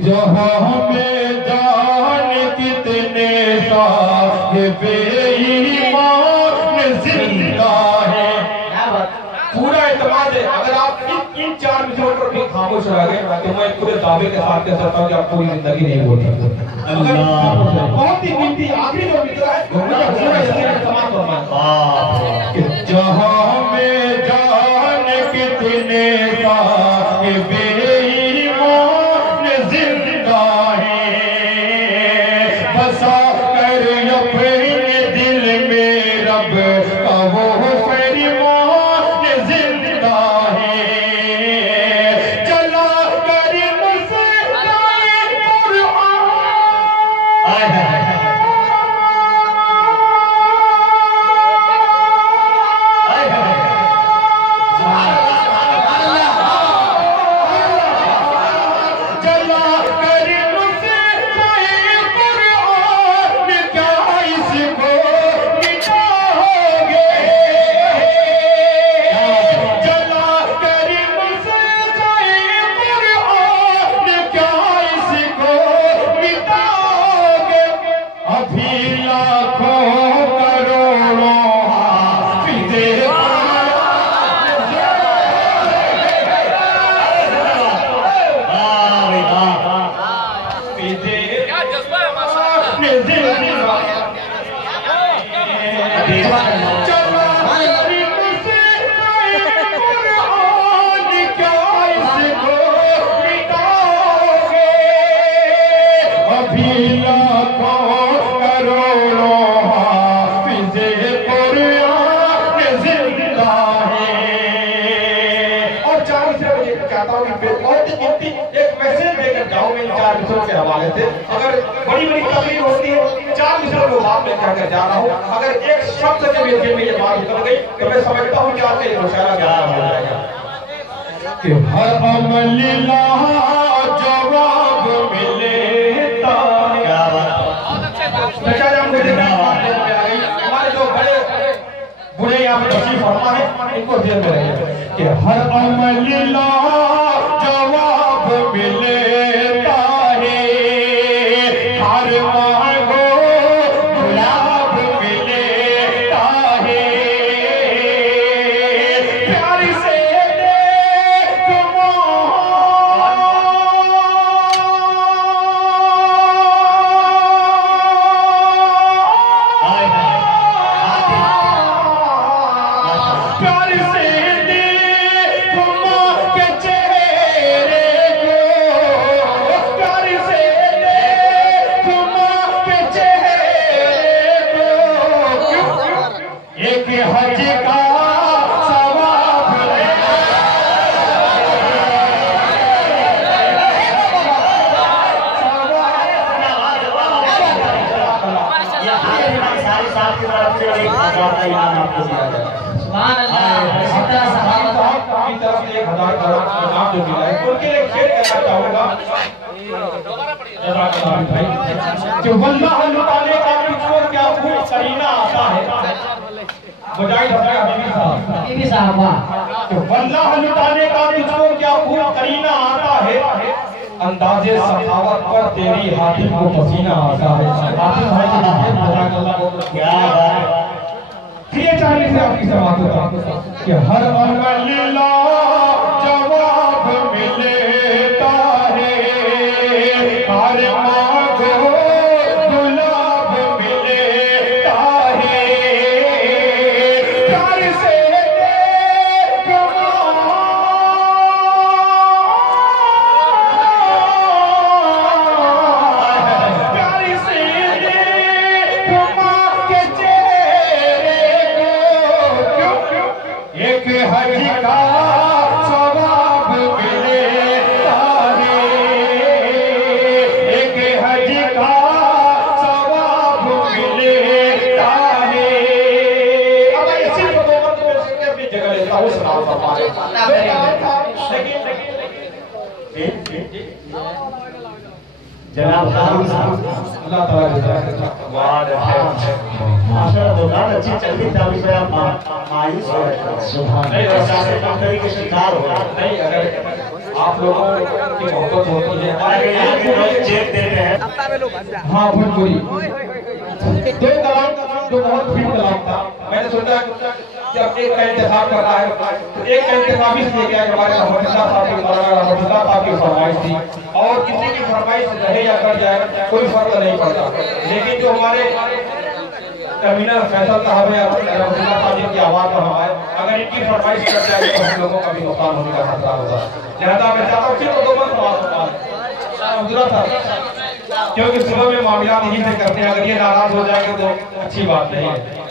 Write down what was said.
جہاں میں جان کتنے صاحب ایمان زندہ ہے. پورا اعتماد ہے. اگر آپ ان 4 مثالوں پر بھی خاموش رہ گئے تو میں پورے دعوے کے ساتھ کہہ سکتا ہوں کہ آپ پوری زندگی نہیں بول سکتے. بہت ہی قیمتی آخری جو مثال ہے پورا اعتماد فرمائیں کہ جہاں میں جان کتنے صاحب ایمان زندہ ہے بسا کر اپنے دل میں رب کا وہ فرمان زندہ ہے چلا کر مسکرائے قرآن کے حوالے سے اگر بڑی بڑی تقریر ہوتی ہے 4 مثال کو بعد میں کہہ کر جا رہا ہوں اگر ایک شخص کے میرے دل میں یہ بات اتر گئی تو میں سمجھتا ہوں کہ آپ کے مشاعرہ کیا ہو جائے گا کہ ہر عمل جواب ملتا کیا بات بیچارے ہم مجھے ہمارے جو بڑے بڑے یہاں پر تشریف فرما ہے ان کو ذہن میں رہے کہ ہر عمل جواب ملے کہ واللہ لٹانے کا کچھ کیا خوب قرینہ آتا ہے مجاہد حبیبی صاحب کہ واللہ لٹانے کا کچھ کیا خوب قرینہ آتا ہے انداز سخاوت پر تیری حاتم کو پسینہ آتا ہے حاتم بھائی کے نام جزاک اللہ کیا بات یہ چاہیے سے آپ کی سماعت ہوتا کہ ہر عمل جواب ملتا ہے ہر جناب اللہ تعالیٰ ماشاءاللہ بہت اچھی چل رہی تھا ابھی آپ مایوس ہو رہے ہیں سبحان اللہ نہیں اگر آپ لوگوں کی محبت ہوتی ہے. چیک دیتے ہیں. ہاں بھوجپوری دو کلام جو بہت فٹ کلام تھا. میں نے سوچا کہ اب ایک کا انتخاب کرنا ہے تو ایک کا انتخاب اس لیے کیا کہ ہمارے رحمت اللہ صاحب کی مولانا رحمت اللہ صاحب کی فرمائش تھی اور کسی کی فرمائش رہے یا کٹ جائے کوئی فرق نہیں پڑتا. لیکن جو ہمارے کمینر فیصل صاحب ہے رحمت اللہ صاحب کی آواز کا ہوا ہے, اگر ان کی فرمائش کٹ جائے تو ہم لوگوں کا بھی نقصان ہونے کا خطرہ ہوتا ہے. لہذا میں چاہتا ہوں صرف دو بند سوال کیونکہ صبح میں معاملات یہیں سے کرتے ہیں, اگر یہ ناراض ہو جائے گا تو اچھی بات نہیں ہے.